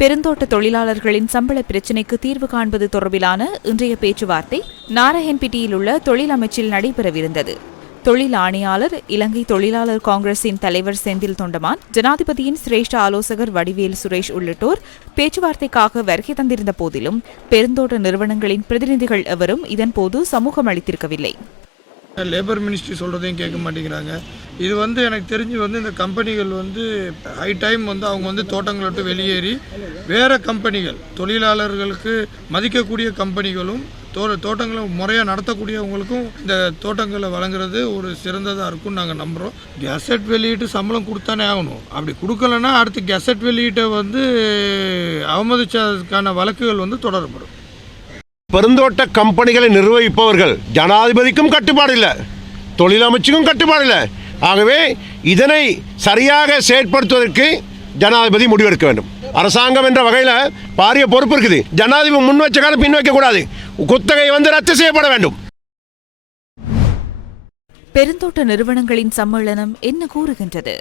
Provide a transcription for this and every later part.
பெருந்தோட்ட தொழிலாளர்களின் சம்பள பிரச்சினைக்கு தீர்வு காண்பது தொடர்பிலான இன்றைய பேச்சுவார்த்தை நாரஹன்பட்டியில் உள்ள தொழில் அமைச்சில் நடைபெறவிருந்தது. தொழில் ஆணையாளர் இலங்கை தொழிலாளர் காங்கிரசின் தலைவர் செந்தில் தொண்டமான் ஜனாதிபதியின் சிரேஷ்ட ஆலோசகர் வடிவேல் சுரேஷ் உள்ளிட்டோர் பேச்சுவார்த்தைக்காக வருகை தந்திருந்த போதிலும் பெருந்தோட்ட நிறுவனங்களின் பிரதிநிதிகள் எவரும் இதன்போது சமூகம் அளித்திருக்கவில்லை. லேபர் மினிஸ்ட்ரி சொல்கிறதையும் கேட்க மாட்டேங்கிறாங்க. இது வந்து எனக்கு தெரிஞ்சு வந்து இந்த கம்பெனிகள் வந்து ஹை டைம் வந்து அவங்க வந்து தோட்டங்களை விட்டு வெளியேறி வேறு கம்பெனிகள் தொழிலாளர்களுக்கு மதிக்கக்கூடிய கம்பெனிகளும் தோ தோட்டங்களை முறையாக நடத்தக்கூடியவங்களுக்கும் இந்த தோட்டங்களை வழங்குறது ஒரு சிறந்ததாக இருக்கும்னு நாங்கள் நம்புகிறோம் கெசட் வெளியீட்டு சம்பளம் கொடுத்தானே ஆகணும். அப்படி கொடுக்கலன்னா அடுத்து கெசட் வெளியீட்டை வந்து அவமதிச்சதுக்கான வழக்குகள் வந்து தொடரப்படும். பெருந்தோட்ட கம்பெனிகளை நிர்வகிப்பவர்கள் ஜனாதிபதிக்கும் கட்டுப்பாடு இல்லை தொழில் அமைச்சுக்கும் கட்டுப்பாடு இல்லை. ஆகவே இதனை சரியாக செயற்படுத்துவதற்கு ஜனாதிபதி முடிவெடுக்க வேண்டும். அரசாங்கம் என்ற வகையில் பாரிய பொறுப்பு இருக்குது. ஜனாதிபதி முன் வச்ச காலம் பின் வைக்கக்கூடாது குத்தகை வந்து ரத்து செய்யப்பட வேண்டும். பெருந்தோட்ட நிறுவனங்களின் சம்மேளனம் என்ன கூறுகின்றது?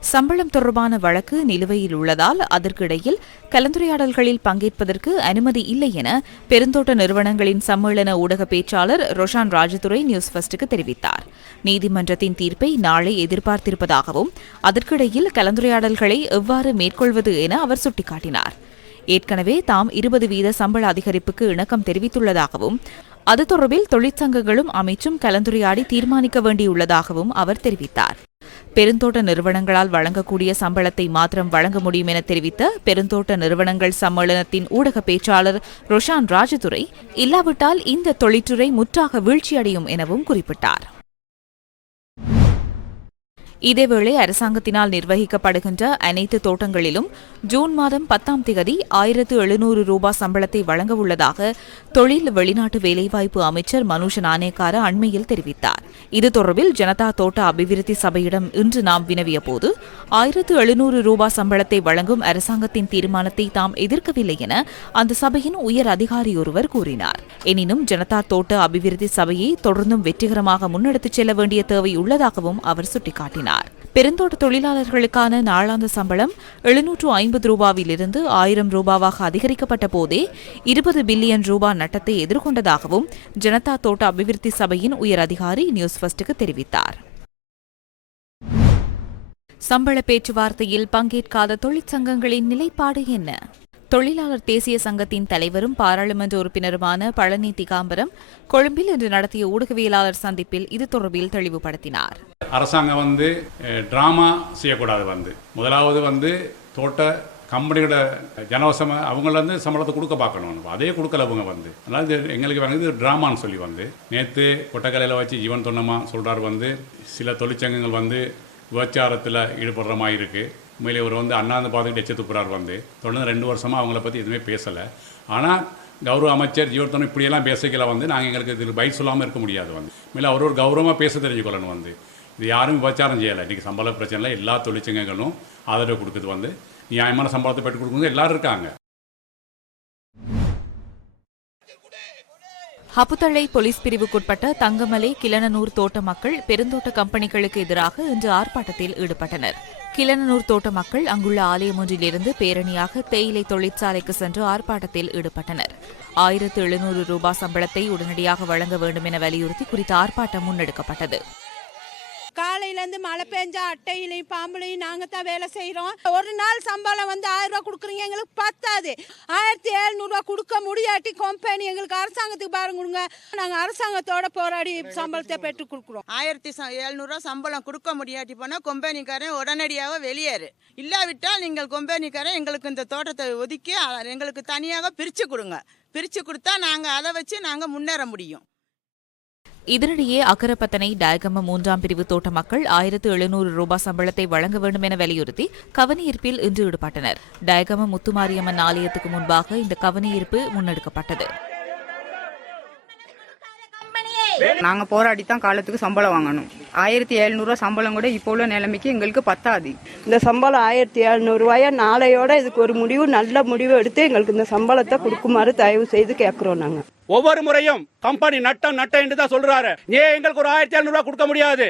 சம்பளம் தொடர்பான வழக்கு நிலுவையில் உள்ளதால் அதற்கிடையில் கலந்துரையாடல்களில் பங்கேற்பதற்கு அனுமதி இல்லை என பெருந்தோட்ட நிறுவனங்களின் சம்மேளன ஊடக பேச்சாளர் ரொஷான் ராஜதுரை நியூஸ் ஃபர்ஸ்டுக்கு தெரிவித்தார். நீதிமன்றத்தின் தீர்ப்பை நாளை எதிர்பார்த்திருப்பதாகவும் அதற்கிடையில் கலந்துரையாடல்களை எவ்வாறு மேற்கொள்வது என அவர் சுட்டிக்காட்டினார். ஏற்கனவே தாம் இருபது வீத சம்பள அதிகரிப்புக்கு இணக்கம் தெரிவித்துள்ளதாகவும் அது தொடர்பில் தொழிற்சங்கங்களும் அமைச்சும் கலந்துரையாடி தீர்மானிக்க வேண்டியுள்ளதாகவும் அவர் தெரிவித்தார். பெருந்தோட்ட நிறுவனங்களால் வழங்கக்கூடிய சம்பளத்தை மாத்திரம் வழங்க முடியும் என தெரிவித்த பெருந்தோட்ட நிறுவனங்கள் சம்மேளனத்தின் ஊடக பேச்சாளர் ரொஷான் ராஜதுரை இல்லாவிட்டால் இந்த தொழிற்றுறை முற்றாக வீழ்ச்சியடையும் எனவும் குறிப்பிட்டார். இதேவேளை அரசாங்கத்தினால் நிர்வகிக்கப்படுகின்ற அனைத்து தோட்டங்களிலும் ஜூன் மாதம் பத்தாம் திகதி ஆயிரத்து எழுநூறு ரூபாய் சம்பளத்தை வழங்க உள்ளதாக தொழில் வெளிநாட்டு வேலைவாய்ப்பு அமைச்சர் மனுஷ நாணேக்கார அண்மையில் தெரிவித்தார். இது தொடர்பில் ஜனதா தோட்ட அபிவிருத்தி சபையிடம் இன்று நாம் வினவிய போது ஆயிரத்து எழுநூறு ரூபாய் சம்பளத்தை வழங்கும் அரசாங்கத்தின் தீர்மானத்தை தாம் எதிர்க்கவில்லை என அந்த சபையின் உயர் அதிகாரி ஒருவர் கூறினார். எனினும் ஜனதா தோட்ட அபிவிருத்தி சபையை தொடர்ந்தும் வெற்றிகரமாக முன்னெடுத்துச் செல்ல வேண்டிய தேவை உள்ளதாகவும் அவர் சுட்டிக்காட்டினார். பெருந்தோட்ட தொழிலாளர்களுக்கான நாளாந்த சம்பளம் எழுநூற்று ஐம்பது ரூபாவிலிருந்து ஆயிரம் ரூபாவாக அதிகரிக்கப்பட்ட போதே இருபது பில்லியன் ரூபாய் நட்டத்தை எதிர்கொண்டதாகவும் ஜனதா தோட்ட அபிவிருத்தி சபையின் உயர் அதிகாரி நியூஸ் ஃபர்ஸ்டுக்கு தெரிவித்தார். சம்பள பேச்சுவார்த்தையில் பங்கேற்காத தொழிற்சங்கங்களின் நிலைப்பாடு என்ன? தொழிலாளர் தேசிய சங்கத்தின் தலைவரும் பாராளுமன்ற உறுப்பினருமான பழனி திகாம்பரம் கொழும்பில் இன்று நடத்திய ஊடகவியலாளர் சந்திப்பில் இது தொடர்பில் தெளிவுபடுத்தினார். அரசாங்கம் வந்து ட்ராமா செய்யக்கூடாது வந்து. முதலாவது வந்து தோட்ட கம்பெனியோட ஜனவசம அவங்கள வந்து சம்பளத்தை கொடுக்க பார்க்கணும். அதே கொடுக்கல அவங்க வந்து. அதனால் இது எங்களுக்கு வந்து இது ட்ராமான்னு சொல்லி வந்து. நேற்று கொட்டக்கலையில் வச்சு ஜீவன் தொன்னமாக சொல்கிறார் வந்து சில தொழிற்சங்கங்கள் வந்து விபச்சாரத்தில் ஈடுபடுற மாதிரி இருக்குது உண்மையிலே ஒரு வந்து அண்ணாந்து பார்த்துக்கிட்டு எச்ச துப்புறார் வந்து. தொடர்ந்து ரெண்டு வருஷமாக அவங்கள பற்றி எதுவுமே பேசலை. ஆனால் கௌரவ அமைச்சர் ஜீவர்த்தனம் இப்படியெல்லாம் பேசிக்கல வந்து நாங்கள் எங்களுக்கு இதுக்கு பைட் சொல்லாமல் இருக்க முடியாது வந்து. மேலே அவர் ஒரு கௌரவமாக பேச தெரிஞ்சுக்கொள்ளணும் வந்து. இது யாரும் விபச்சாரம் செய்யலை. இன்றைக்கி சம்பள பிரச்சனையில் எல்லா தொழிற்சங்கங்களும் ஆதரவு கொடுக்குது வந்து. நியாயமான சம்பளத்தை பெற்றுக் கொடுக்குறது எல்லோரும் இருக்காங்க. அப்புத்தளை போலீஸ் பிரிவுக்குட்பட்ட தங்கமலை கிளனனூர் தோட்ட மக்கள் பெருந்தோட்ட கம்பெனிகளுக்கு எதிராக இன்று ஆர்ப்பாட்டத்தில் ஈடுபட்டனர். கிளனனூர் தோட்ட மக்கள் அங்குள்ள ஆலயம் ஒன்றிலிருந்து பேரணியாக தேயிலை தொழிற்சாலைக்கு சென்று ஆர்ப்பாட்டத்தில் ஈடுபட்டனர். ஆயிரத்து எழுநூறு ரூபாய் சம்பளத்தை உடனடியாக வழங்க வேண்டும் என வலியுறுத்தி குறித்த ஆர்ப்பாட்டம் முன்னெடுக்கப்பட்டது. காலையிலேருந்து மழை பெஞ்சா அட்டையிலையும் பாம்புலையும் நாங்கள் தான் வேலை செய்கிறோம் ஒரு நாள் சம்பளம் வந்து ஆயிரம் ரூபா கொடுக்குறீங்க எங்களுக்கு பத்தாது. ஆயிரத்தி எழுநூறுவா கொடுக்க முடியாட்டி கம்பெனி எங்களுக்கு அரசாங்கத்துக்கு பாருங்க கொடுங்க. நாங்கள் அரசாங்கத்தோட போராடி சம்பளத்தை பெற்று கொடுக்குறோம். ஆயிரத்தி ச எழுநூறுவா சம்பளம் கொடுக்க முடியாட்டி போனால் கம்பெனிக்காரன் உடனடியாக வெளியேறு. இல்லாவிட்டால் நீங்கள் கம்பெனிக்காரன் எங்களுக்கு இந்த தோட்டத்தை ஒதுக்கி எங்களுக்கு தனியாக பிரித்து கொடுங்க. பிரித்து கொடுத்தா நாங்கள் அதை வச்சு நாங்கள் முன்னேற முடியும். இதனிடையே அக்கரப்பத்தனை டயகம மூன்றாம் பிரிவு தோட்ட மக்கள் ஆயிரத்து எழுநூறு ரூபாய் சம்பளத்தை வழங்க வேண்டும் என வலியுறுத்தி கவனஈர்ப்பில் இன்று ஈடுபட்டனர். டயகம முத்துமாரியம்மன் ஆலயத்துக்கு முன்பாக இந்த கவனஈர்ப்பு முன்னெடுக்கப்பட்டது. நாங்க போராடி தான் காலத்துக்கு சம்பளம் வாங்கணும். ஆயிரத்தி எழுநூறுவா சம்பளம் கூட இப்போ உள்ள நிலைமைக்கு எங்களுக்கு பத்தாது. இந்த சம்பளம் ஆயிரத்தி எழுநூறுவாயா? நாளையோட இதுக்கு ஒரு முடிவு நல்ல முடிவு எடுத்து எங்களுக்கு இந்த சம்பளத்தை கொடுக்குமாறு தயவு செய்து கேட்குறோம் நாங்கள் ஒவ்வொரு முறையும் கம்பெனி நட்டம் நட்டம் என்று தான் சொல்றாரு. ஏன் எங்களுக்கு ஒரு ஆயிரத்தி எழுநூறு ரூபாய் கொடுக்க முடியாது?